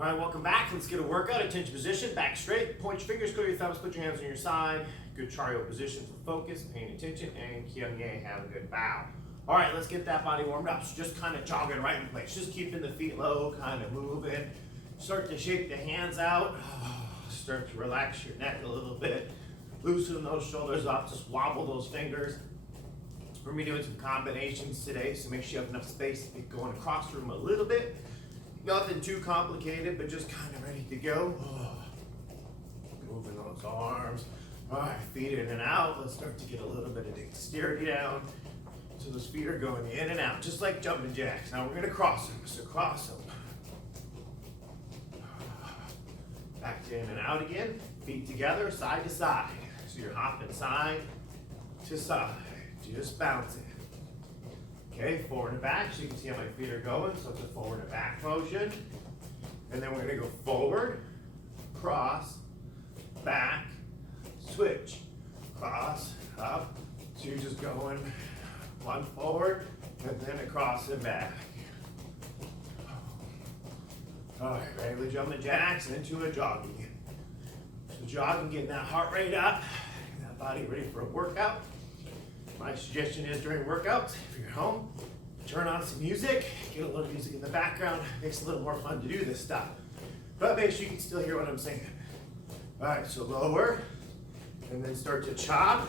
All right, welcome back. Let's get a workout. Attention position, back straight. Point your fingers, go to your thumbs, put your hands on your side. Good chariot position for focus, paying attention, and kyung-ye, have a good bow. All right, let's get that body warmed up. So just kind of jogging right in place. Just keeping the feet low, kind of moving. Start to shake the hands out. Start to relax your neck a little bit. Loosen those shoulders up, just wobble those fingers. We're going to be doing some combinations today, so make sure you have enough space to get going across the room a little bit. Nothing too complicated, but just kind of ready to go. Moving those arms. All right, feet in and out. Let's start to get a little bit of dexterity down. So those feet are going in and out, just like jumping jacks. Now we're going to cross them. So cross them. Back to in and out again. Feet together, side to side. So you're hopping side to side. Just bouncing. Okay, forward and back, so you can see how my feet are going. So it's a forward and back motion. And then we're gonna go forward, cross, back, switch, cross, up. So you're just going one forward, and then across and back. All right, regular jumping jacks into a jogging. So jogging, getting that heart rate up, getting that body ready for a workout. My suggestion is during workouts, if you're home, turn on some music, get a little music in the background. Makes it a little more fun to do this stuff. But make sure you can still hear what I'm saying. All right, so lower, and then start to chop.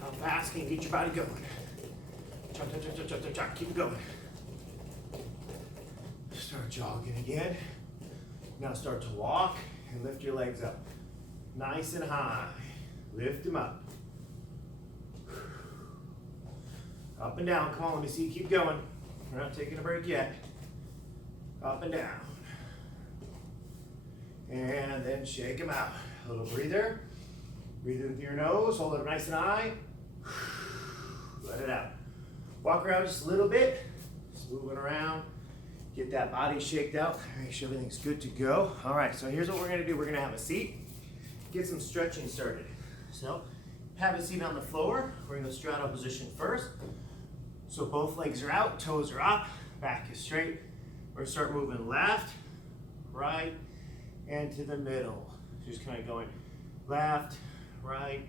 How fast can you get your body going? Chop, chop, chop, chop, chop, chop, chop. Keep going. Start jogging again. Now start to walk and lift your legs up. Nice and high. Lift them up. Up and down. Come on, let me see you keep going. We're not taking a break yet. Up and down. And then shake them out. A little breather. Breathe in through your nose. Hold it nice and high. Let it out. Walk around just a little bit. Just moving around. Get that body shaked out. Make sure everything's good to go. All right, so here's what we're going to do. We're going to have a seat. Get some stretching started. So have a seat on the floor. We're going to go straddle position first. So both legs are out, toes are up, back is straight. We're going to start moving left, right, and to the middle. Just kind of going left, right,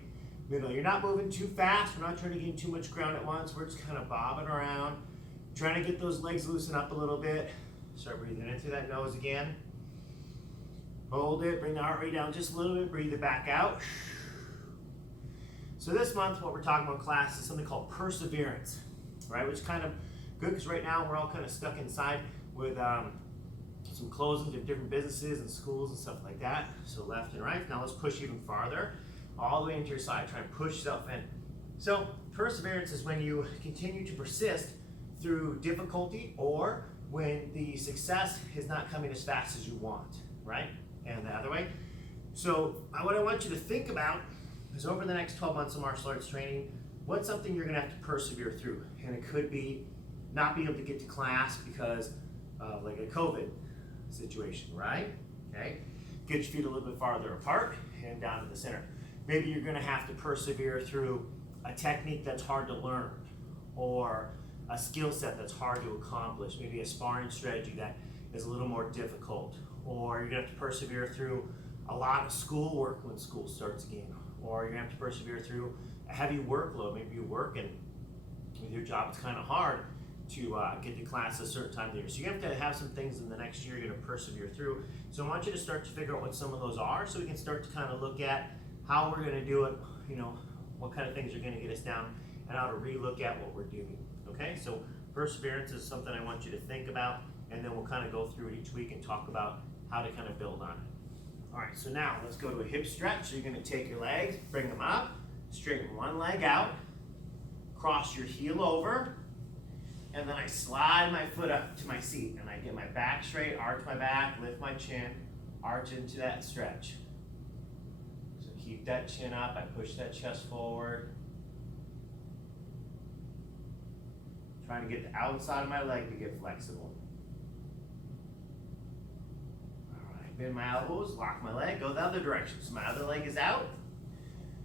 middle. You're not moving too fast. We're not trying to gain too much ground at once. We're just kind of bobbing around, trying to get those legs loosened up a little bit. Start breathing in through that nose again. Hold it, bring the heart rate down just a little bit, breathe it back out. So this month, what we're talking about in class is something called perseverance. Right, which is kind of good because right now we're all kind of stuck inside with some closings of different businesses and schools and stuff like that. So left and right. Now let's push even farther, all the way into your side. Try and push yourself in. So perseverance is when you continue to persist through difficulty or when the success is not coming as fast as you want, right? And the other way. So what I want you to think about is over the next 12 months of martial arts training, what's something you're going to have to persevere through? And it could be not being able to get to class because of like a COVID situation, right? Okay. Get your feet a little bit farther apart and down to the center. Maybe you're going to have to persevere through a technique that's hard to learn or a skill set that's hard to accomplish. Maybe a sparring strategy that is a little more difficult. Or you're going to have to persevere through a lot of schoolwork when school starts again. Or you're going to have to persevere through a heavy workload. Maybe you work and with your job it's kind of hard to get to class at a certain time of the year. So you have to have some things in the next year you're going to persevere through. So I want you to start to figure out what some of those are so we can start to kind of look at how we're going to do it, you know, what kind of things are going to get us down and how to relook at what we're doing. Okay, so perseverance is something I want you to think about, and then we'll kind of go through it each week and talk about how to kind of build on it. All right, so now let's go to a hip stretch. So you're going to take your legs, bring them up, straighten one leg out, cross your heel over, and then I slide my foot up to my seat, and I get my back straight, arch my back, lift my chin, arch into that stretch. So keep that chin up, I push that chest forward. Trying to get the outside of my leg to get flexible. All right, bend my elbows, lock my leg, go the other direction. So my other leg is out.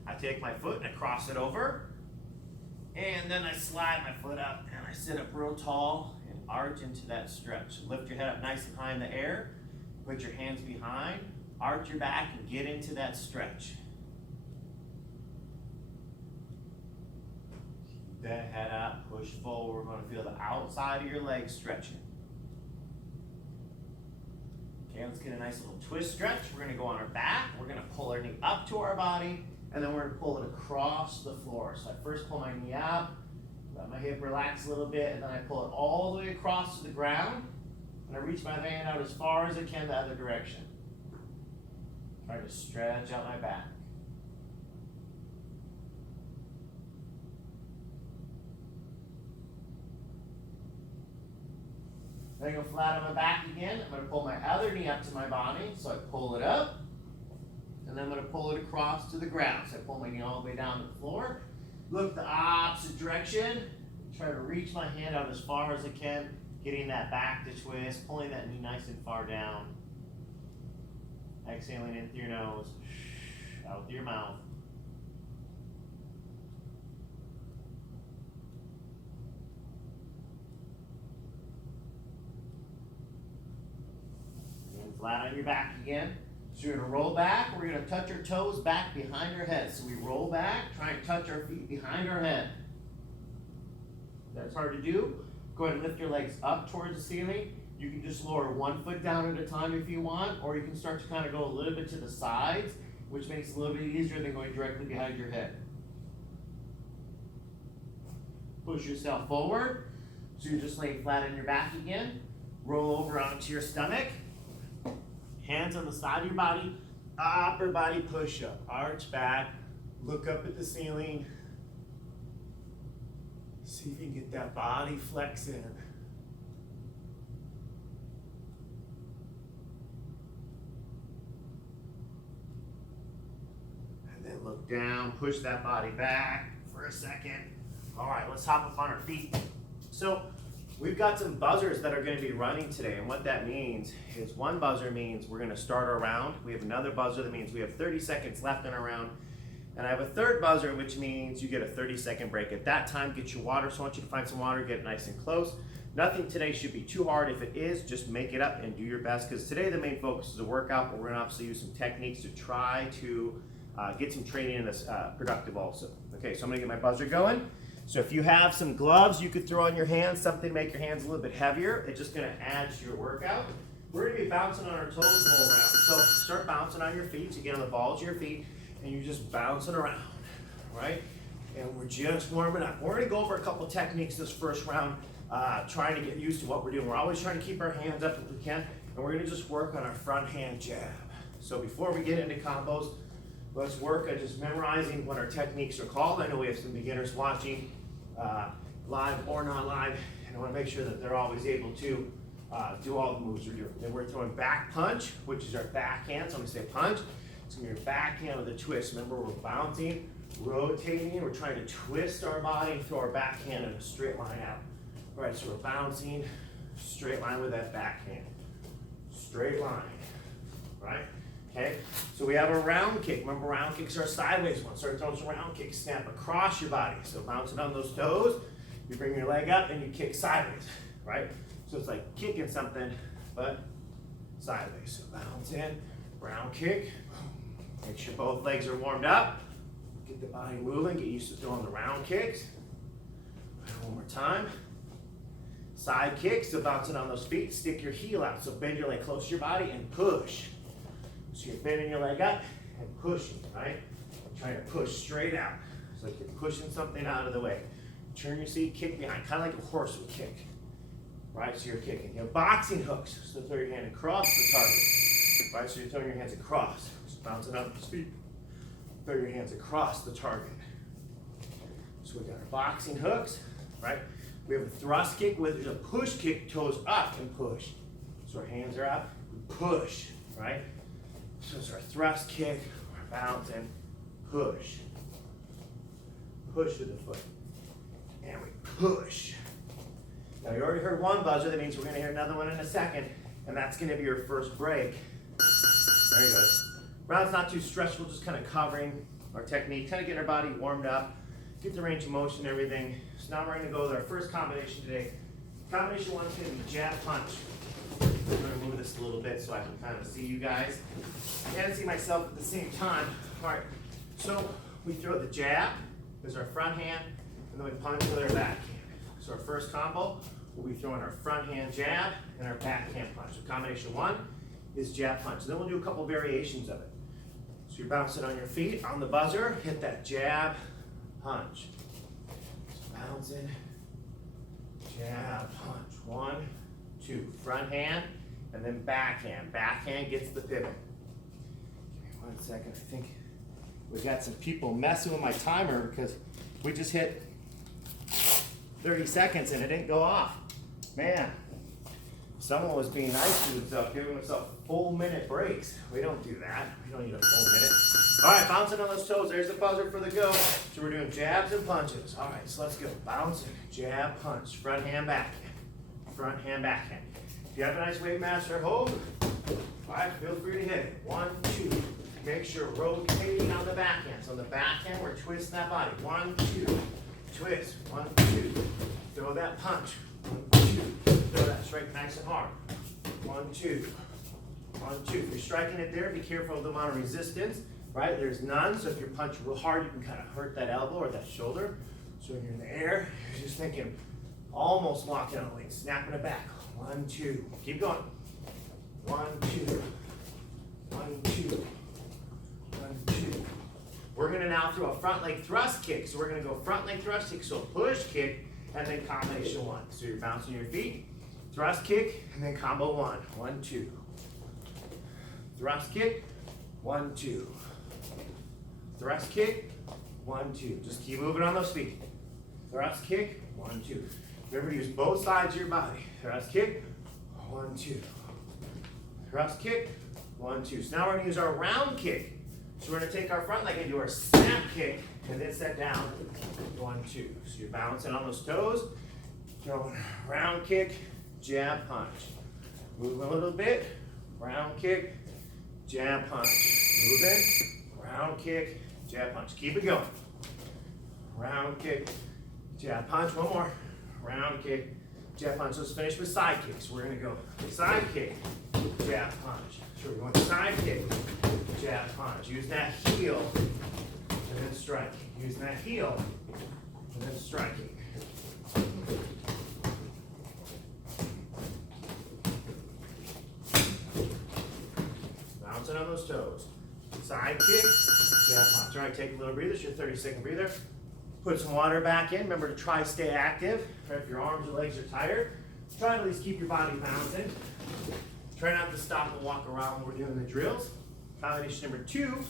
I take my foot and I cross it over. And then I slide my foot up and I sit up real tall and arch into that stretch. Lift your head up nice and high in the air Put your hands behind, arch your back, and get into that stretch. Keep that head up, push forward. We're going to feel the outside of your legs stretching. Okay, let's get a nice little twist stretch. We're going to go on our back. We're going to pull our knee up to our body, and then we're going to pull it across the floor. So I first pull my knee out, let my hip relax a little bit, and then I pull it all the way across to the ground, and I reach my hand out as far as I can the other direction. Try to stretch out my back. Then I go flat on my back again. I'm going to pull my other knee up to my body. So I pull it up, and then I'm going to pull it across to the ground. So I pull my knee all the way down to the floor. Look the opposite direction. Try to reach my hand out as far as I can, getting that back to twist, pulling that knee nice and far down. Exhaling in through your nose, out through your mouth. Flat on your back again. So you're going to roll back. We're going to touch our toes back behind our head. So we roll back, try and touch our feet behind our head. That's hard to do. Go ahead and lift your legs up towards the ceiling. You can just lower one foot down at a time if you want, or you can start to kind of go a little bit to the sides, which makes it a little bit easier than going directly behind your head. Push yourself forward. So you're just laying flat on your back again. Roll over onto your stomach. Hands on the side of your body, upper body push up, arch back, look up at the ceiling. See if you can get that body flex in. And then look down, push that body back for a second. All right, let's hop up on our feet. So we've got some buzzers that are going to be running today, and what that means is one buzzer means we're going to start our round. We have another buzzer that means we have 30 seconds left in our round, and I have a third buzzer which means you get a 30-second break. At that time, get your water. So I want you to find some water, get it nice and close. Nothing today should be too hard. If it is, just make it up and do your best, because today the main focus is a workout, but we're going to obviously use some techniques to try to get some training in this productive also. Okay, so I'm going to get my buzzer going. So if you have some gloves you could throw on your hands, something to make your hands a little bit heavier, it's just going to add to your workout. We're going to be bouncing on our toes the whole round. So start bouncing on your feet. So you get on the balls of your feet and you're just bouncing around, right? And we're just warming up. We're going to go over a couple techniques this first round, trying to get used to what we're doing. We're always trying to keep our hands up if we can, and we're going to just work on our front hand jab. So before we get into combos, let's work at just memorizing what our techniques are called. I know we have some beginners watching, live or not live, and I want to make sure that they're always able to do all the moves we're doing. Then we're throwing back punch, which is our backhand. So I'm going to say punch. It's going to be your backhand with a twist. Remember, we're bouncing, rotating. We're trying to twist our body and throw our backhand in a straight line out. All right, so we're bouncing, straight line with that backhand. Straight line, right? Okay, so we have a round kick. Remember, round kicks are a sideways one. Start throwing some round kicks, snap across your body. So bouncing on those toes, you bring your leg up and you kick sideways, right? So it's like kicking something, but sideways. So bounce in, round kick. Make sure both legs are warmed up. Get the body moving, get used to throwing the round kicks. One more time. Side kicks, so bouncing on those feet, stick your heel out. So bend your leg close to your body and push. So you're bending your leg up and pushing, right? Trying to push straight out. It's like you're pushing something out of the way. Turn your seat, kick behind, kind of like a horse would kick, right? So you're kicking. You have boxing hooks, so throw your hand across the target, right? So you're throwing your hands across, just bouncing up your feet. Throw your hands across the target. So we've got our boxing hooks, right? We have a thrust kick with a push kick, toes up and push. So our hands are up, we push, right? So it's our thrust kick, our bounce and push. Push with the foot. And we push. Now you already heard one buzzer, that means we're going to hear another one in a second, and that's going to be your first break. Very good. Round's not too stressful, just kind of covering our technique, kind of getting our body warmed up, get the range of motion and everything. So now we're going to go with our first combination today. Combination 1 is going to be jab punch. I'm going to move this a little bit so I can kind of see you guys and see myself at the same time. All right, so we throw the jab as our front hand, and then we punch with our back hand. So our first combo, we'll be throwing our front hand jab and our back hand punch. So combination one is jab punch. And then we'll do a couple variations of it. So you're bouncing on your feet, on the buzzer, hit that jab, punch. So bouncing, jab, punch. 1, 2. Front hand, and then back hand. Back hand gets the pivot. Give me 1 second. I think we got some people messing with my timer because we just hit 30 seconds and it didn't go off. Man, someone was being nice to himself, giving himself full minute breaks. We don't do that. We don't need a full minute. All right, bouncing on those toes. There's the buzzer for the go. So we're doing jabs and punches. All right, so let's go. Bouncing, jab, punch. Front hand, back hand. Front hand, back hand. If you have a nice wave master hold, all right, feel free to hit it. 1, 2. Make sure rotating on the back hand. So on the back hand, we're twisting that body. 1, 2. Twist. 1, 2. Throw that punch. 1, 2. Throw that strike nice and hard. 1, 2. 1, 2. If you're striking it there, be careful of the amount of resistance. Right? There's none. So if you punch real hard, you can kind of hurt that elbow or that shoulder. So when you're in the air, you're just thinking almost locking on the wing, snapping it back. 1, 2. Keep going. 1, 2. 1, 2. 1, 2. We're going to now throw a front leg thrust kick. So we're going to go front leg thrust kick. So push kick and then combination 1. So you're bouncing your feet, thrust kick, and then combo 1. 1, 2. Thrust kick, 1, 2. Thrust kick, 1, 2. Just keep moving on those feet. Thrust kick, 1, 2. Remember to use both sides of your body. Thrust kick, 1, 2. Thrust kick, 1, 2. So now we're going to use our round kick. So we're going to take our front leg and do our snap kick and then set down. 1, 2. So you're balancing on those toes. Throwing round kick, jab, punch. Move a little bit. Round kick, jab, punch. Move it. Round kick, jab, punch. Keep it going. Round kick, jab, punch. One more. Round kick, jab, punch. Let's finish with side kicks. We're going to go side kick, jab, punch. So we're going side kick, jab, punch. Use that heel and then striking. Use that heel and then striking. Bouncing on those toes. Side kick, jab, punch. All right, take a little breather. It's your 30-second breather. Put some water back in. Remember to try to stay active. If your arms or legs are tired, try to at least keep your body bouncing. Try not to stop and walk around when we're doing the drills. Combination number 2.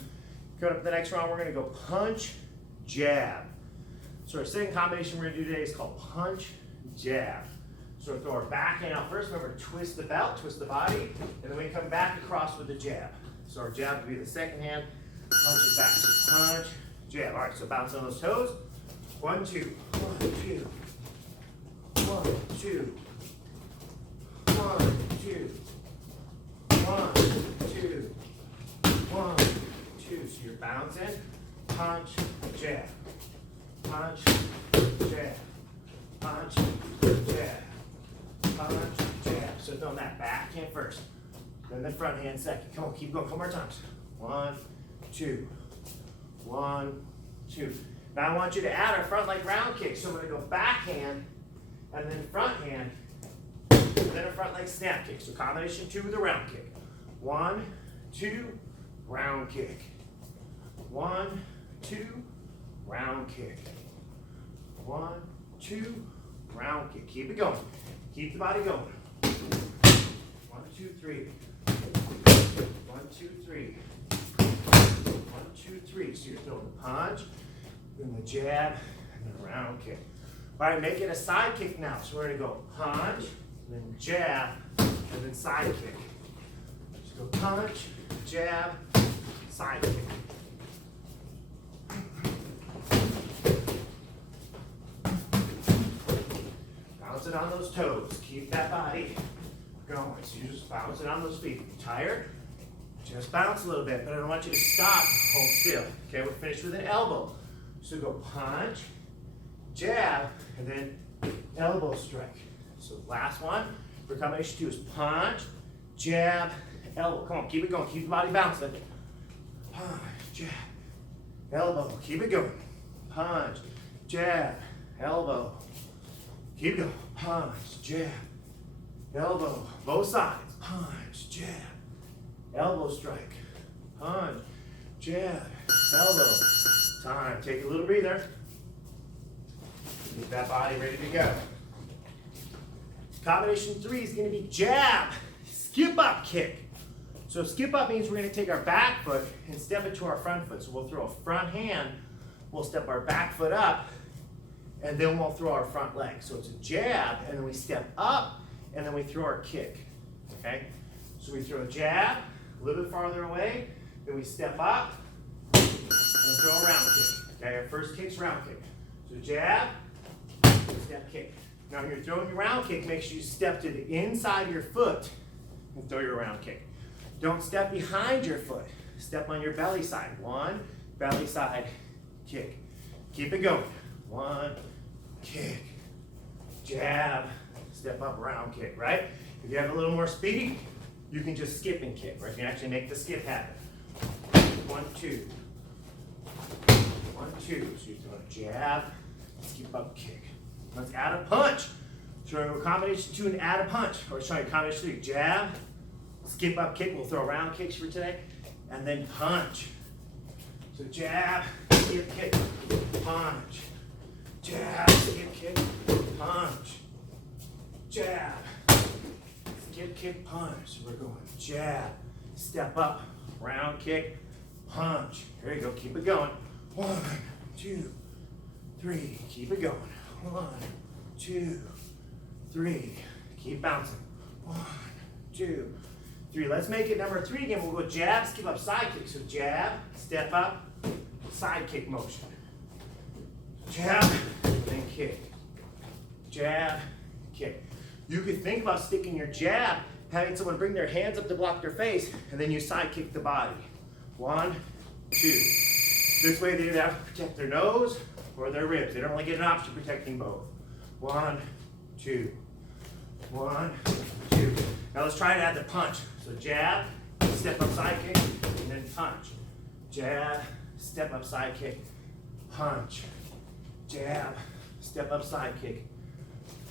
Coming up the next round, we're going to go punch, jab. So our second combination we're going to do today is called punch, jab. So we'll throw our back hand out first. Remember to twist the belt, twist the body, and then we come back across with the jab. So our jab will be the second hand, punch it back. So punch, jab. All right, so bounce on those toes. 1, 2. 1, 2. 1, 2. 1, 2. 1, 2. 1, 2. So you're bouncing. Punch, jab. Punch, jab. Punch, jab. Punch, jab. So throwing that back hand first. Then the front hand second. Come on, keep going. Couple more times. 1, 2. 1, 2. Now I want you to add our front leg round kick. So I'm going to go back hand and then front hand and then a front leg snap kick. So combination 2 with a round kick. 1, 2, round kick. 1, 2, round kick. 1, 2, round kick. Keep it going. Keep the body going. 1, 2, 3. 1, 2, 3. 1, 2, 3. So you're throwing the punch, then the jab, and the round kick. All right, make it a side kick now. So we're going to go punch, then jab, and then side kick. So go punch, jab, side kick. Bounce it on those toes. Keep that body going. So you're just bouncing on those feet. If you're tired, just bounce a little bit, but I don't want you to stop. Hold still. Okay, we're finished with an elbow. So go punch, jab, and then elbow strike. So last one for combination 2 is punch, jab, elbow. Come on, keep it going. Keep the body bouncing. Punch, jab, elbow. Keep it going. Punch, jab, elbow. Keep going. Punch, jab, elbow. Both sides. Punch, jab, elbow strike. Punch, jab, elbow. Time. Take a little breather. Get that body ready to go. Combination 3 is going to be jab, skip up kick. So skip up means we're going to take our back foot and step it to our front foot. So we'll throw a front hand, we'll step our back foot up, and then we'll throw our front leg. So it's a jab, and then we step up, and then we throw our kick. Okay? So we throw a jab, a little bit farther away, then we step up, and throw a round kick. Okay, our first kick's round kick. So jab, step kick. Now when you're throwing your round kick, make sure you step to the inside of your foot and throw your round kick. Don't step behind your foot. Step on your belly side. One, belly side, kick. Keep it going. One, kick, jab, step up, round kick, right? If you have a little more speed, you can just skip and kick, right? You can actually make the skip happen. 1, 2. 1, 2. So you're throwing a jab, skip up, kick. Let's add a punch. So combination 2 and add a punch. Or sorry, combination 3. Jab, skip up, kick. We'll throw round kicks for today. And then punch. So jab, skip, kick, punch. Jab, skip, kick, punch. Jab, skip, kick, punch. So we're going jab, step up, round kick, punch. There you go. Keep it going. 1, 2, 3. Keep it going. 1, 2, 3. Keep bouncing. 1, 2, 3. Let's make it number 3 again. We'll go jab, skip up, side kick. So jab, step up, side kick motion. Jab, then kick. Jab, kick. You could think about sticking your jab, having someone bring their hands up to block their face, and then you side kick the body. 1, 2. This way they don't have to protect their nose or their ribs. They don't really get an option protecting both. 1, 2. 1, 2. Now let's try to add the punch. So jab, step up side kick, and then punch. Jab, step up side kick, punch. Jab, step up side kick,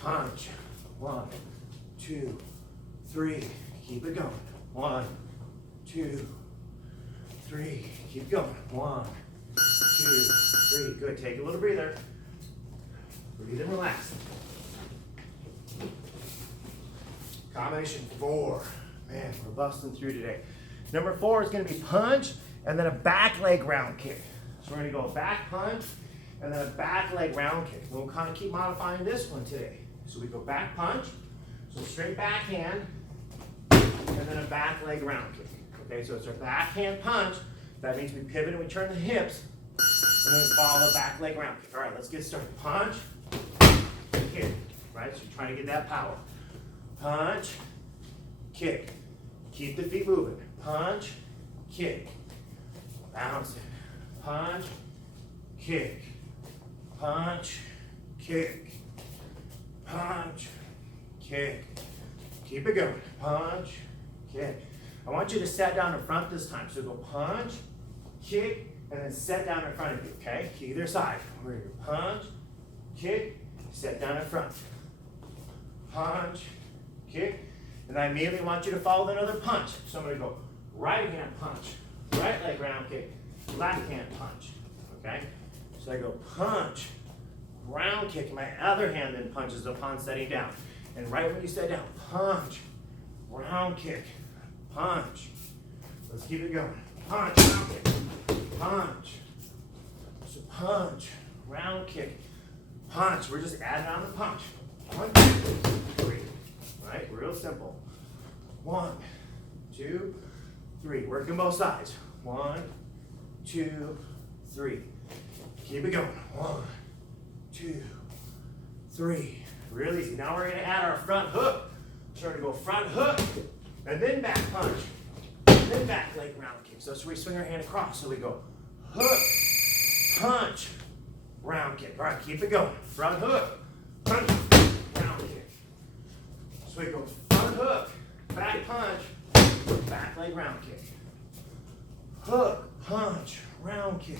punch. 1, 2, 3. Keep it going. 1, 2, 3. Keep going. 1, 2, 3. Good. Take a little breather. Breathe and relax. Combination 4. Man, we're busting through today. Number 4 is going to be punch and then a back leg round kick. So we're going to go back punch and then a back leg round kick. We'll kind of keep modifying this one today. So we go back punch, so straight backhand, and then a back leg round kick. Okay, so it's our backhand punch. That means we pivot and we turn the hips, and then we follow the back leg round kick. All right, let's get started. Punch, kick, right? So you're trying to get that power. Punch, kick. Keep the feet moving. Punch, kick. Bounce it. Punch, kick. Punch, kick. Punch, kick. Keep it going. Punch, kick. I want you to set down in front this time. So go punch, kick, and then set down in front of you, okay? Either side. We're going to punch, kick, set down in front. Punch, kick, and I immediately want you to follow another punch. So I'm going to go right hand punch, right leg round kick, left hand punch, okay? So I go punch, round kick, and my other hand then punches upon setting down. And right when you set down, punch, round kick, punch. Let's keep it going. Punch, round kick, punch. So punch, round kick, punch. We're just adding on the punch. 1, 2, 3. Right? Real simple. 1, 2, 3. Working both sides. 1, 2, 3. Keep it going. 1, 2, 3. Real easy. Now we're going to add our front hook. So we're going to go front hook, and then back punch, and then back leg round kick. So that's where we swing our hand across. So we go hook, punch, round kick. All right, keep it going. Front hook, punch, round kick. So we go front hook, back punch, back leg round kick. Hook, punch, round kick.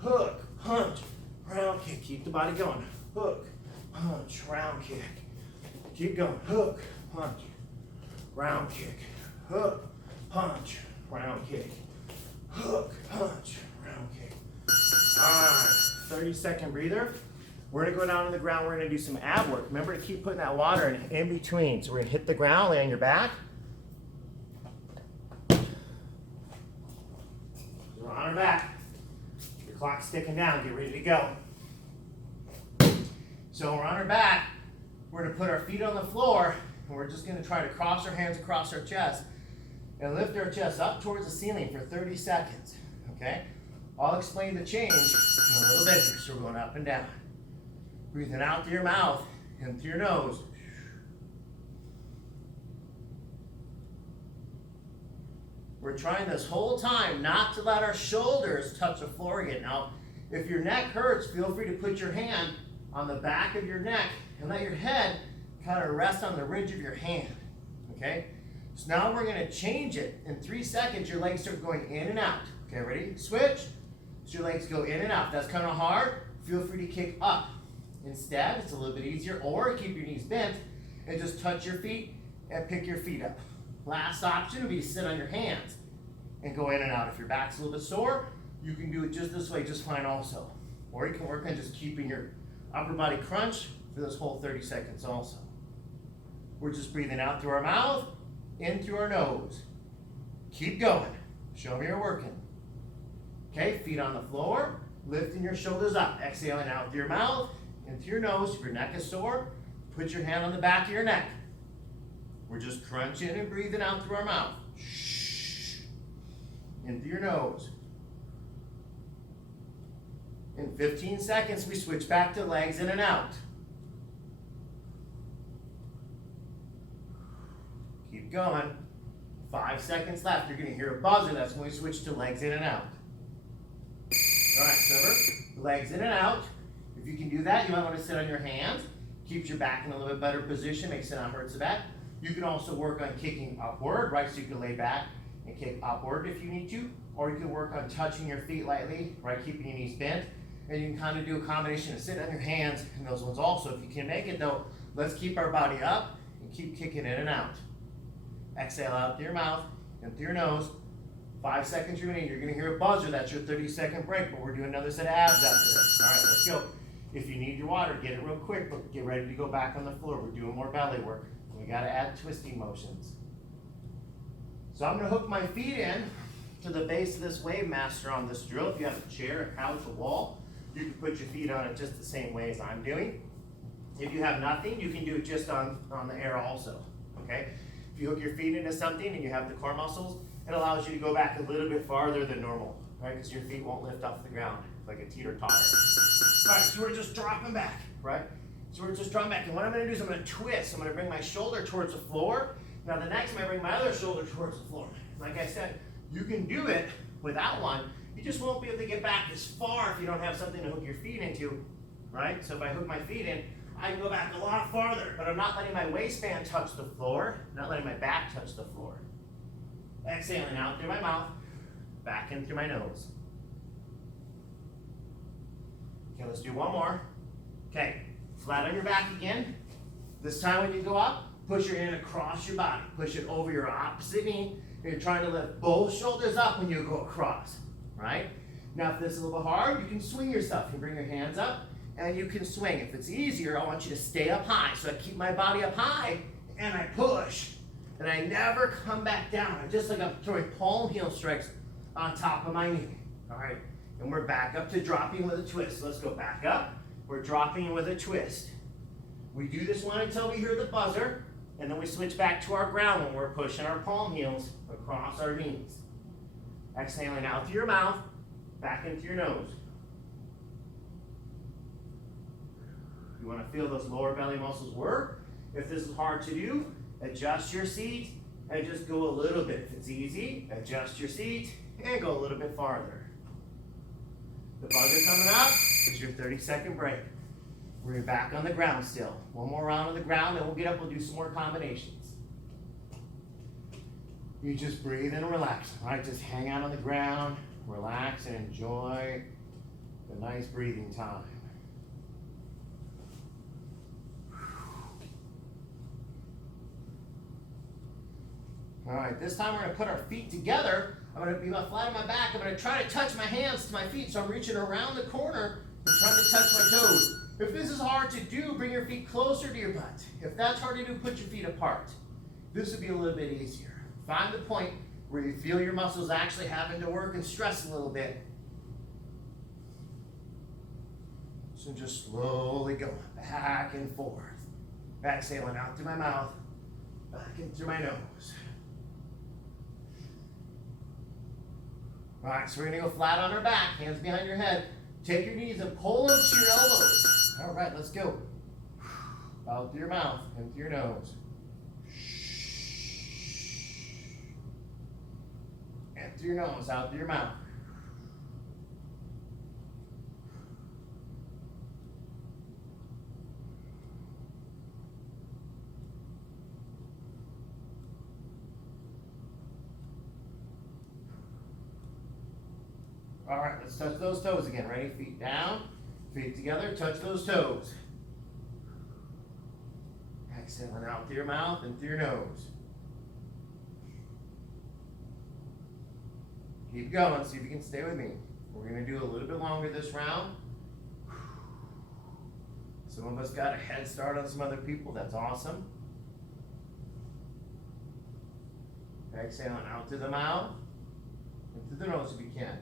Hook, punch, round kick. Keep the body going. Hook, punch, round kick. Keep going. Hook, punch, round kick. Hook, punch, round kick. Hook, punch, round kick. All right, 30-second breather. We're gonna go down on the ground. We're gonna do some ab work. Remember to keep putting that water in between. So we're gonna hit the ground, lay on your back. We're on our back. Your clock's ticking down. Get ready to go. So we're on our back. We're gonna put our feet on the floor, and we're just gonna try to cross our hands across our chest and lift our chest up towards the ceiling for 30 seconds, okay? I'll explain the change in a little bit here. So we're going up and down. Breathing out through your mouth and through your nose. We're trying this whole time not to let our shoulders touch the floor again. Now, if your neck hurts, feel free to put your hand on the back of your neck and let your head kind of rest on the ridge of your hand, okay? So now we're gonna change it. In 3 seconds, your legs start going in and out. Okay, ready? Switch. So your legs go in and out. That's kind of hard. Feel free to kick up. Instead, it's a little bit easier, or keep your knees bent and just touch your feet and pick your feet up. Last option would be to sit on your hands and go in and out. If your back's a little bit sore, you can do it just this way just fine also. Or you can work on just keeping your upper body crunched for this whole 30 seconds also. We're just breathing out through our mouth, in through our nose. Keep going. Show me you're working. Okay, feet on the floor, lifting your shoulders up. Exhaling out through your mouth, in through your nose. If your neck is sore, put your hand on the back of your neck. We're just crunching and breathing out through our mouth. Shh. In through your nose. In 15 seconds, we switch back to legs in and out. Keep going. 5 seconds left. You're going to hear a buzzer. That's when we switch to legs in and out. All right, Silver. Legs in and out. If you can do that, you might want to sit on your hands. Keeps your back in a little bit better position. Makes it not hurt so bad. You can also work on kicking upward, right? So you can lay back and kick upward if you need to. Or you can work on touching your feet lightly, right? Keeping your knees bent. And you can kind of do a combination of sitting on your hands and those ones also. If you can make it though, let's keep our body up and keep kicking in and out. Exhale out through your mouth and through your nose. 5 seconds remaining. You're going to hear a buzzer. That's your 30-second break, but we're doing another set of abs after this. All right, let's go. If you need your water, get it real quick, but get ready to go back on the floor. We're doing more belly work. We got to add twisting motions. So I'm going to hook my feet in to the base of this Wave Master on this drill. If you have a chair, a couch, a wall, you can put your feet on it just the same way as I'm doing. If you have nothing, you can do it just on the air also, okay? If you hook your feet into something and you have the core muscles, it allows you to go back a little bit farther than normal, right? Because your feet won't lift off the ground like a teeter-totter. All right, so we're just dropping back, right? So we're just dropping back. And what I'm going to do is I'm going to twist. I'm going to bring my shoulder towards the floor. Now the next, I'm going to bring my other shoulder towards the floor. Like I said, you can do it without one. You just won't be able to get back as far if you don't have something to hook your feet into, right? So if I hook my feet in, I can go back a lot farther, but I'm not letting my waistband touch the floor, not letting my back touch the floor. Exhaling out through my mouth, back in through my nose. Okay, let's do one more. Okay, flat on your back again. This time when you go up, push your hand across your body. Push it over your opposite knee. You're trying to lift both shoulders up when you go across, right? Now if this is a little bit hard, you can swing yourself. You bring your hands up and you can swing. If it's easier, I want you to stay up high. So I keep my body up high and I push. And I never come back down. I just like I'm throwing palm heel strikes on top of my knee. All right, and we're back up to dropping with a twist. Let's go back up. We're dropping with a twist. We do this one until we hear the buzzer, and then we switch back to our ground when we're pushing our palm heels across our knees. Exhaling out through your mouth, back into your nose. You want to feel those lower belly muscles work. If this is hard to do, adjust your seat and just go a little bit. If it's easy, adjust your seat and go a little bit farther. The buzzer coming up is your 30-second break. We're back on the ground still. One more round on the ground, then we'll get up, we'll do some more combinations. You just breathe and relax. All right, just hang out on the ground, relax, and enjoy the nice breathing time. All right, this time we're going to put our feet together. I'm going to be flat on my back. I'm going to try to touch my hands to my feet, so I'm reaching around the corner and trying to touch my toes. If this is hard to do, bring your feet closer to your butt. If that's hard to do, put your feet apart. This would be a little bit easier. Find the point where you feel your muscles actually having to work and stress a little bit. So just slowly go back and forth. Exhaling out through my mouth, back in through my nose. All right, so we're gonna go flat on our back, hands behind your head. Take your knees and pull them to your elbows. All right, let's go. Out through your mouth, in through your nose. In through your nose, out through your mouth. All right, let's touch those toes again. Ready? Feet down, feet together, touch those toes. Exhaling out through your mouth and through your nose. Keep going, see if you can stay with me. We're gonna do a little bit longer this round. Some of us got a head start on some other people, that's awesome. Exhaling out to the mouth and through the nose if you can.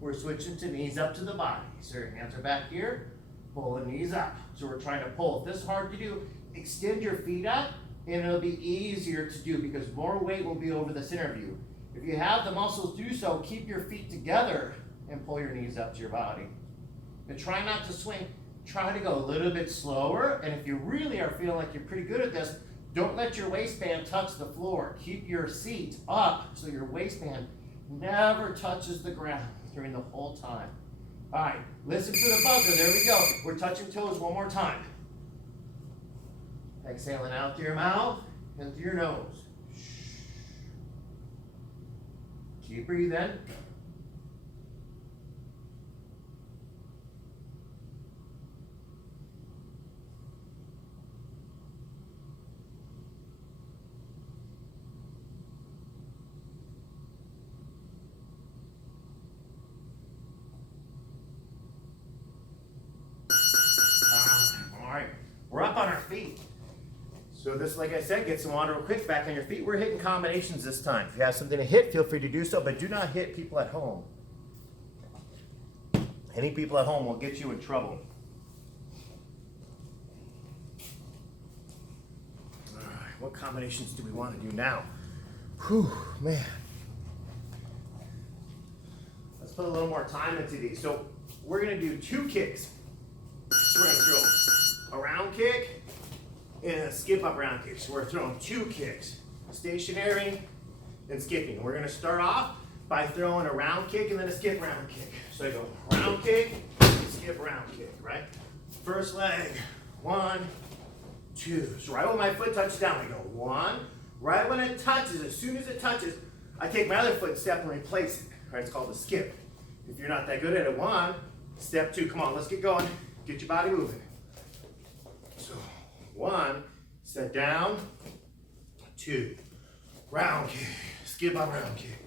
We're switching to knees up to the body. So your hands are back here, pull the knees up. So we're trying to pull. If this is hard to do, extend your feet up and it'll be easier to do because more weight will be over this interview. If you have the muscles do so, keep your feet together and pull your knees up to your body. And try not to swing. Try to go a little bit slower. And if you really are feeling like you're pretty good at this, don't let your waistband touch the floor. Keep your seat up so your waistband never touches the ground during the whole time. All right, listen for the buzzer. There we go. We're touching toes one more time. Exhaling out through your mouth and through your nose. Keep breathing. We're up on our feet. So this, like I said, get some water real quick, back on your feet. We're hitting combinations this time. If you have something to hit, feel free to do so, but do not hit people at home. Any people at home will get you in trouble. All right, what combinations do we want to do now? Whew, man. Let's put a little more time into these. So we're gonna do 2 kicks. So we're gonna throw a round kick and a skip up round kick. So we're throwing 2 kicks, stationary and skipping. We're gonna start off by throwing a round kick and then a skip round kick. So I go round kick, skip round kick, right? First leg, 1, 2. So right when my foot touches down, I go 1. Right when it touches, as soon as it touches, I take my other foot, step, and replace it. Right? It's called a skip. If you're not that good at it, 1, step 2. Come on, let's get going. Get your body moving. So 1, set down, 2, round kick, skip up round kick.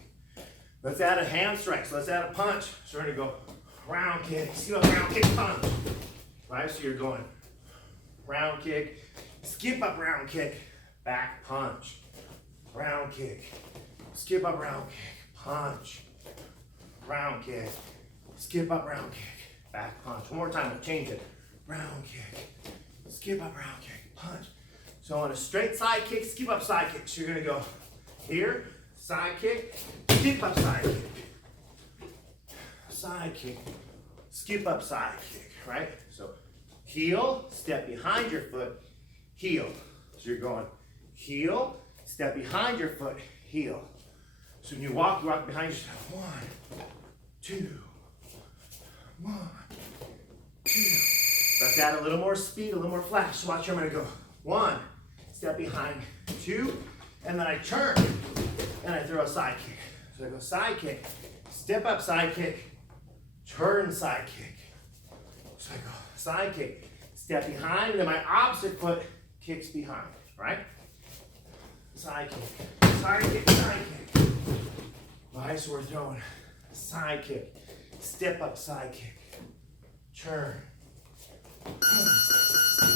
Let's add a hand strike. So let's add a punch. So we're gonna go round kick, skip up round kick, punch. Right, so you're going round kick, skip up round kick, back punch. Round kick, skip up round kick, punch. Round kick, skip up round kick, back punch. One more time, we'll change it. Round kick, skip up round kick, punch. So on a straight side kick, skip up side kick. So you're gonna go here, side kick, skip up side kick, skip up side kick, right? So heel, step behind your foot, heel. So you're going heel, step behind your foot, heel. So when you walk behind yourself. 1, 2, 1, 2. Let's add a little more speed, a little more flash. So watch here, I'm gonna go 1, step behind, 2, and then I turn. and I throw a side kick. So I go side kick, step up side kick, turn side kick. So I go side kick, step behind, and then my opposite foot kicks behind, right? Side kick, side kick, side kick. Right, so we're throwing side kick, step up side kick, turn,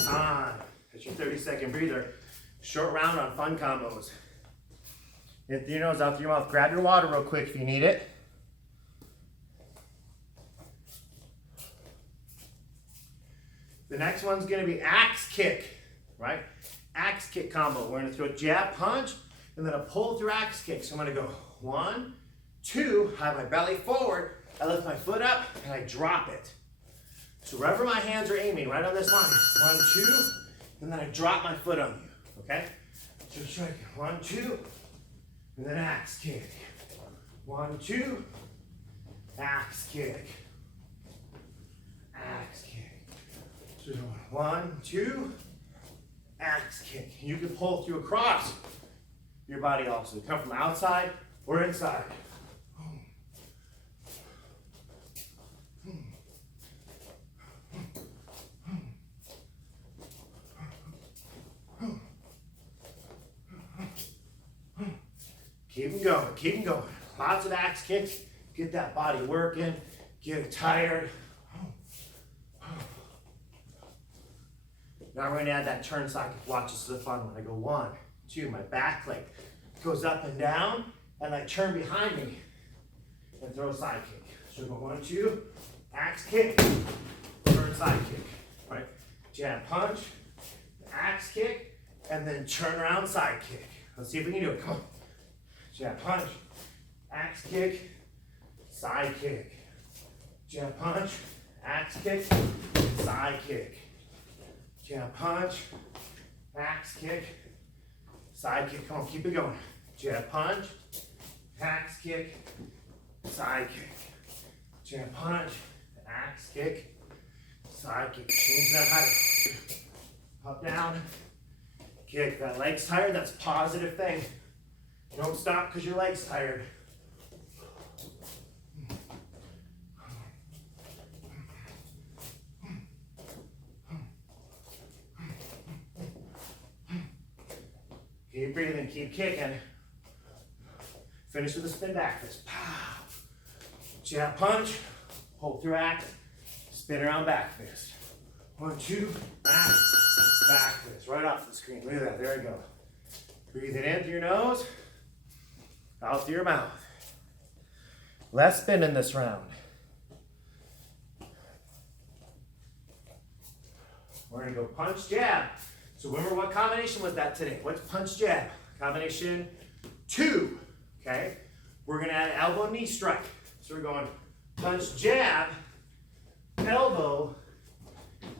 on. That's your 30-second breather. Short round on fun combos. In through your nose, out through your mouth. Grab your water real quick if you need it. The next one's going to be axe kick, right? Axe kick combo. We're going to throw a jab punch and then a pull through axe kick. So I'm going to go 1, 2, have my belly forward. I lift my foot up and I drop it. So wherever my hands are aiming, right on this line. 1, 2, and then I drop my foot on you, okay? So strike 1, 2, and then axe kick. 1, 2, axe kick. Axe kick. So 1, 2, axe kick. You can pull through across your body also. Come from outside or inside. Keep them going, keep them going. Lots of axe kicks. Get that body working. Get tired. Now we're going to add that turn side kick. Watch, this is a fun one. I go 1, 2, my back leg goes up and down, and I turn behind me and throw a side kick. So we go 1, 2, axe kick, turn side kick. Right? Jab punch, axe kick, and then turn around side kick. Let's see if we can do it. Come on. Jab punch, axe kick, side kick. Jab punch, axe kick, side kick. Jab punch, axe kick, side kick. Come on, keep it going. Jab punch, axe kick, side kick. Jab punch, axe kick, side kick. Change that height. Up, down, kick. That leg's tired, that's a positive thing. Don't stop because your leg's tired. Keep breathing, keep kicking. Finish with a spin back fist. Pow. Jab punch, hold through axe, spin around back fist. 1, 2, back fist. Right off the screen. Look at that, there we go. Breathe it in through your nose, out through your mouth. Less spin in this round. We're going to go punch, jab. So remember, what combination was that today? What's punch, jab? Combination 2, okay? We're going to add elbow, knee strike. So we're going punch, jab, elbow,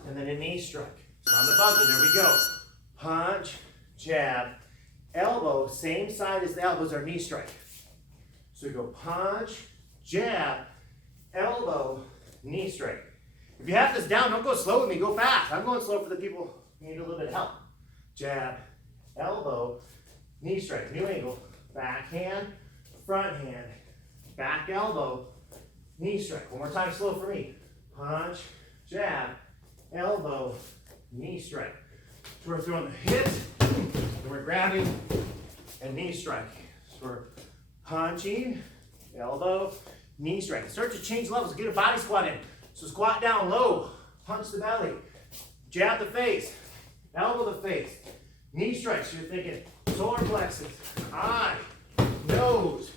and then a knee strike. So on the buzzer, there we go. Punch, jab, elbow, same side as the elbows are knee strike. So we go punch, jab, elbow, knee strike. If you have this down, don't go slow with me, go fast. I'm going slow for the people who need a little bit of help. Jab, elbow, knee strike, new angle, back hand, front hand, back elbow, knee strike. One more time, slow for me. Punch, jab, elbow, knee strike. So we're throwing the hips, and we're grabbing, and knee striking. So we're punching, elbow, knee strike. Start to change levels, get a body squat in. So squat down low, punch the belly, jab the face, elbow the face, knee strike. So you're thinking solar plexus, eye, nose,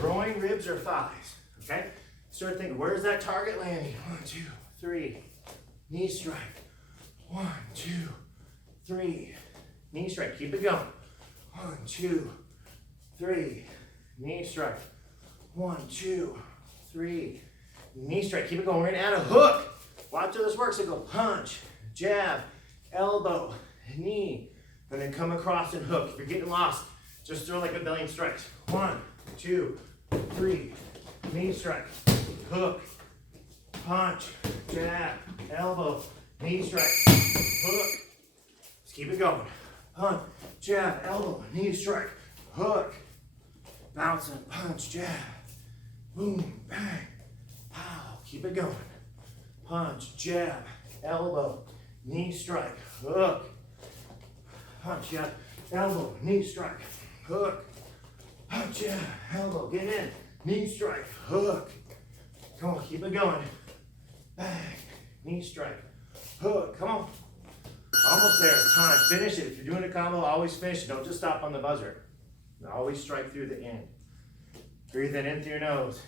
groin, ribs, or thighs. Okay? Start thinking, where's that target landing? 1, 2, 3, knee strike. 1, 2, 3, knee strike. Keep it going. 1, 2, 3, knee strike. 1, 2, 3, knee strike. Keep it going. We're gonna add a hook. Watch how this works. So go punch, jab, elbow, knee, and then come across and hook. If you're getting lost, just throw like a billion strikes. 1, 2, 3, knee strike, hook, punch, jab, elbow, knee strike, hook. Let's keep it going. Punch, jab, elbow, knee strike, hook, bouncing, punch, jab, boom, bang, pow, keep it going. Punch, jab, elbow, knee strike, hook, punch, jab, elbow, knee strike, hook, punch, jab, elbow, get in, knee strike, hook. Come on, keep it going. Bang, knee strike, hook, come on. Almost there, time, finish it. If you're doing a combo, always finish it. Don't just stop on the buzzer. Always strike through the end. Breathe it in through your nose,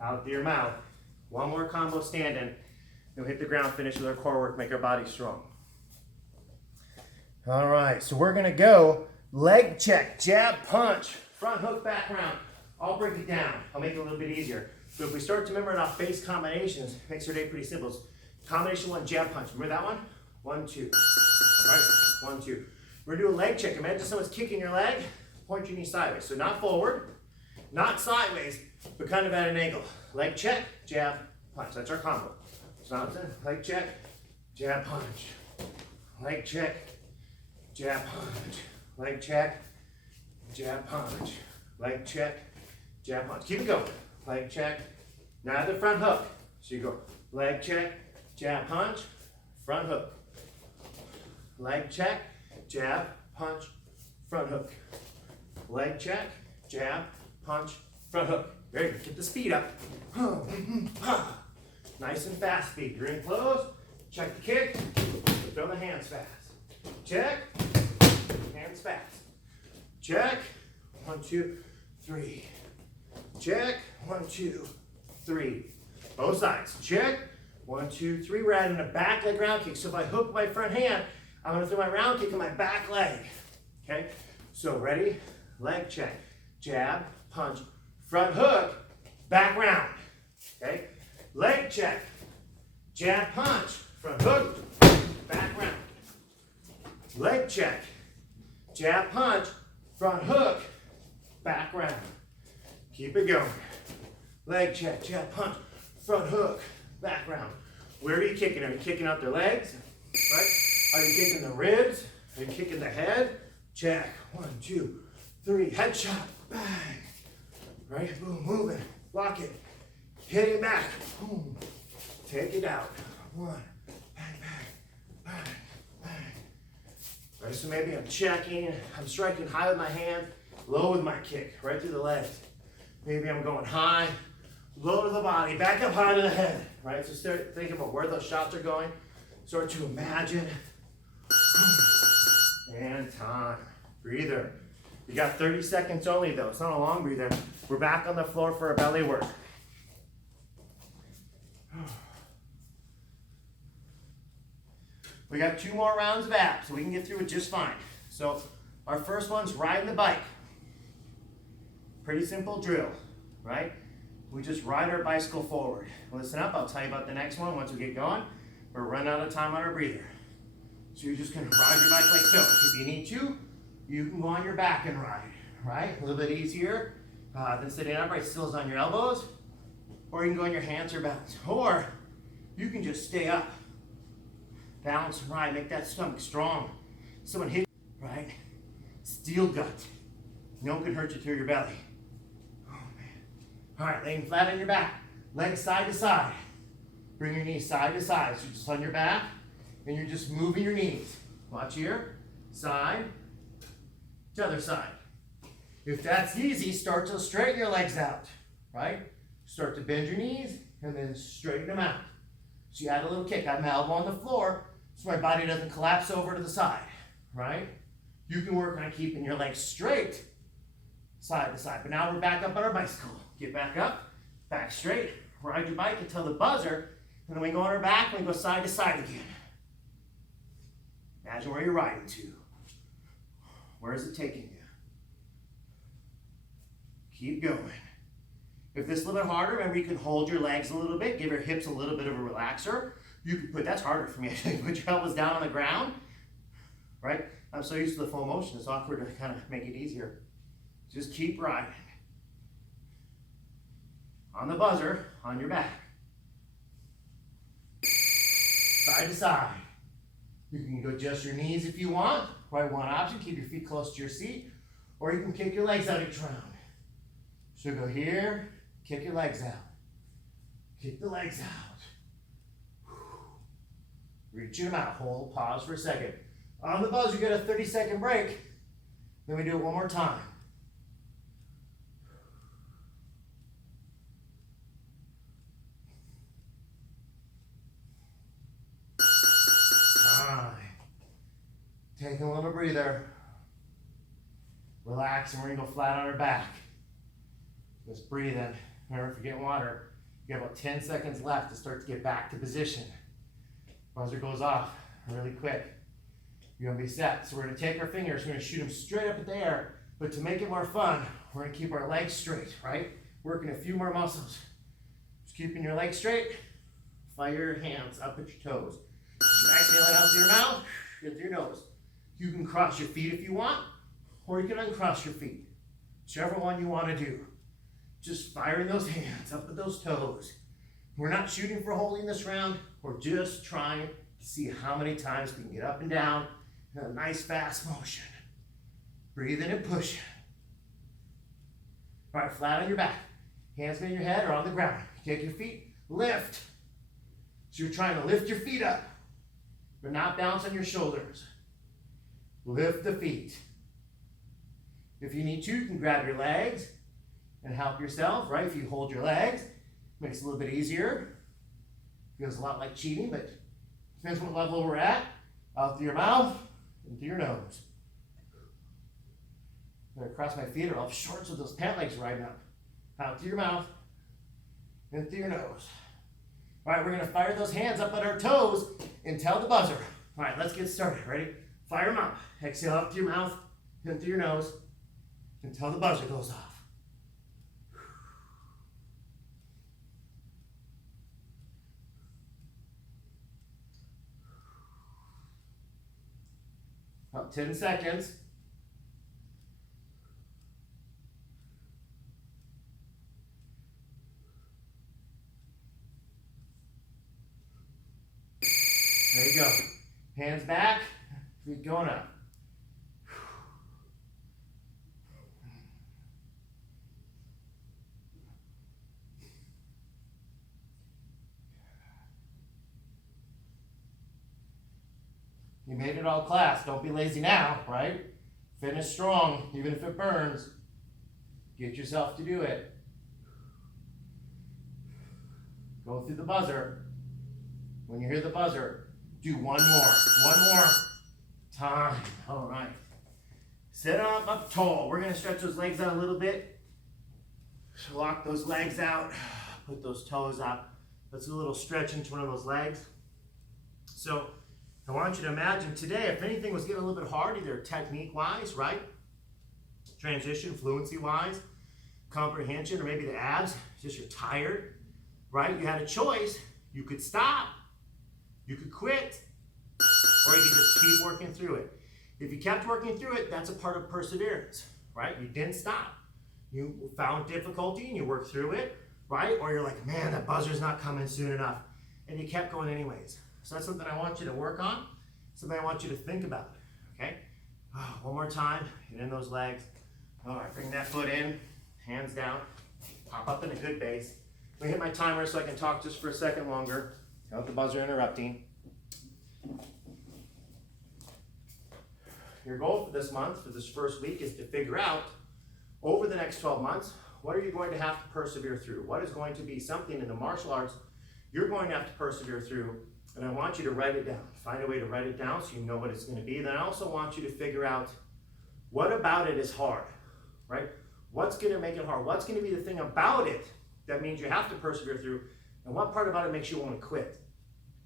out through your mouth. One more combo standing. Then we'll hit the ground, finish with our core work, make our body strong. All right, so we're gonna go leg check, jab, punch, front hook, back round. I'll break it down. I'll make it a little bit easier. So if we start to remember enough base combinations, it makes our day pretty simple. Combination one, jab, punch. Remember that one? 1, 2. All right, 1, 2. We're gonna do a leg check. Imagine someone's kicking your leg, point your knee sideways. So not forward, not sideways, but kind of at an angle. Leg check, jab, punch. That's our combo. Johnson, leg check, jab, punch. Leg check, jab, punch. Leg check, jab, punch. Leg check, jab, punch. Keep it going. Leg check, now the front hook. So you go leg check, jab, punch, front hook. Leg check, jab, punch, front hook. Leg check, jab, punch, front hook. Very good. Get the speed up. Nice and fast speed. You're in close. Check the kick. Throw the hands fast. Check. Hands fast. Check. 1, 2, 3. Check. 1, 2, 3. Both sides. Check. 1, 2, 3. We're adding a back leg round kick. So if I hook my front hand, I'm going to throw my round kick in my back leg. Okay? So ready? Leg check. Jab, punch, front hook, back round. Okay? Leg check. Jab, punch, front hook, back round. Leg check. Jab, punch, front hook, back round. Keep it going. Leg check, jab, punch, front hook, back round. Where are you kicking? Are you kicking out their legs? Right? Are you kicking the ribs? Are you kicking the head? Check. 1, 2, 3. Head shot. Bang. Right? Boom. Moving. Lock it. Hit it back. Boom. Take it out. 1. Bang, bang, bang, bang. Right? So maybe I'm checking. I'm striking high with my hand, low with my kick, right through the legs. Maybe I'm going high, low to the body, back up high to the head. Right? So start thinking about where those shots are going. Start to imagine. And time. Breather. You got 30 seconds only though. It's not a long breather. We're back on the floor for our belly work. We got 2 more rounds of abs, so we can get through it just fine. So our first one's riding the bike. Pretty simple drill, right? We just ride our bicycle forward. Listen up, I'll tell you about the next one once we get going. We're running out of time on our breather. So you're just gonna ride your bike like so. If you need to, you can go on your back and ride, right? A little bit easier than sitting upright, stills on your elbows. Or you can go on your hands or balance. Or you can just stay up. Balance and ride, make that stomach strong. Someone hit, right? Steel gut. No one can hurt you through your belly. Oh man. All right, laying flat on your back. Legs side to side. Bring your knees side to side. So you're just on your back and you're just moving your knees. Watch here. Side to other side. If that's easy, start to straighten your legs out, right? Start to bend your knees and then straighten them out. So you add a little kick. I have my elbow on the floor so my body doesn't collapse over to the side, right? You can work on keeping your legs straight side to side. But now we're back up on our bicycle. Get back up, back straight, ride your bike until the buzzer, and then we go on our back and we go side to side again. Imagine where you're riding to. Where is it taking you? Keep going. If this is a little bit harder, remember you can hold your legs a little bit, give your hips a little bit of a relaxer. You can put, that's harder for me actually, put your elbows down on the ground, right? I'm so used to the full motion, it's awkward to kind of make it easier. Just keep riding. On the buzzer, on your back. Side to side. You can go adjust your knees if you want. Right, one option, keep your feet close to your seat. Or you can kick your legs out each round. So go here, kick your legs out. Kick the legs out. Reaching them out. Hold, pause for a second. On the buzzer, you get a 30-second break. Then we do it one more time. Time. Take a little breather. Relax, and we're gonna go flat on our back. Just breathe in. Remember, if you're getting water, you have about 10 seconds left to start to get back to position. Buzzer goes off really quick. You're gonna be set. So we're gonna take our fingers, we're gonna shoot them straight up in the air, but to make it more fun, we're gonna keep our legs straight, right? Working a few more muscles. Just keeping your legs straight. Fire your hands up at your toes. You exhale it out through your mouth, into your nose. You can cross your feet if you want, or you can uncross your feet. Whichever one you want to do. Just firing those hands up at those toes. We're not shooting for holding this round. We're just trying to see how many times we can get up and down in a nice fast motion. Breathe in and push. All right, flat on your back. Hands behind your head or on the ground. Take your feet, lift. So you're trying to lift your feet up, but not bounce on your shoulders. Lift the feet. If you need to, you can grab your legs and help yourself, right? If you hold your legs, makes it a little bit easier. Feels a lot like cheating, but depends what level we're at. Out through your mouth, and through your nose. I'm gonna cross my feet or I'll have shorts with those pant legs riding up. Out through your mouth, and through your nose. All right, we're gonna fire those hands up at our toes until the buzzer. All right, let's get started. Ready? Fire them up. Exhale out through your mouth, and through your nose, until the buzzer goes off. About 10 seconds. There you go. Hands back, feet going up. You made it all class. Don't be lazy now, right? Finish strong, even if it burns. Get yourself to do it. Go through the buzzer. When you hear the buzzer, do one more time. All right. Sit up tall. We're gonna stretch those legs out a little bit. Lock those legs out. Put those toes up. Let's do a little stretch into one of those legs. So I want you to imagine today, if anything was getting a little bit hard, either technique-wise, right? Transition, fluency-wise, comprehension, or maybe the abs, just you're tired, right? You had a choice. You could stop, you could quit, or you could just keep working through it. If you kept working through it, that's a part of perseverance, right? You didn't stop. You found difficulty and you worked through it, right? Or you're like, man, that buzzer's not coming soon enough. And you kept going anyways. So that's something I want you to work on, something I want you to think about, okay? One more time, get in those legs. All right, bring that foot in, hands down, pop up in a good base. I'm gonna hit my timer so I can talk just for a second longer without the buzzer interrupting. Your goal for this month, for this first week, is to figure out, over the next 12 months, what are you going to have to persevere through? What is going to be something in the martial arts you're going to have to persevere through? And I want you to write it down. Find a way to write it down so you know what it's going to be. Then I also want you to figure out what about it is hard, right? What's going to make it hard? What's going to be the thing about it that means you have to persevere through? And what part about it makes you want to quit?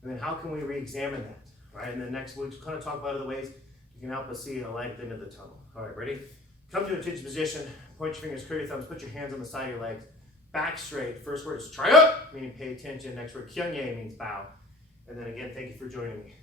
And then how can we re-examine that, right? And then next we'll kind of talk about other ways you can help us see a light at the end of the tunnel. All right, ready? Come to attention position. Point your fingers, curl your thumbs, put your hands on the side of your legs. Back straight. First word is try up, meaning pay attention. Next word, kyungye, means bow. And then again, thank you for joining me.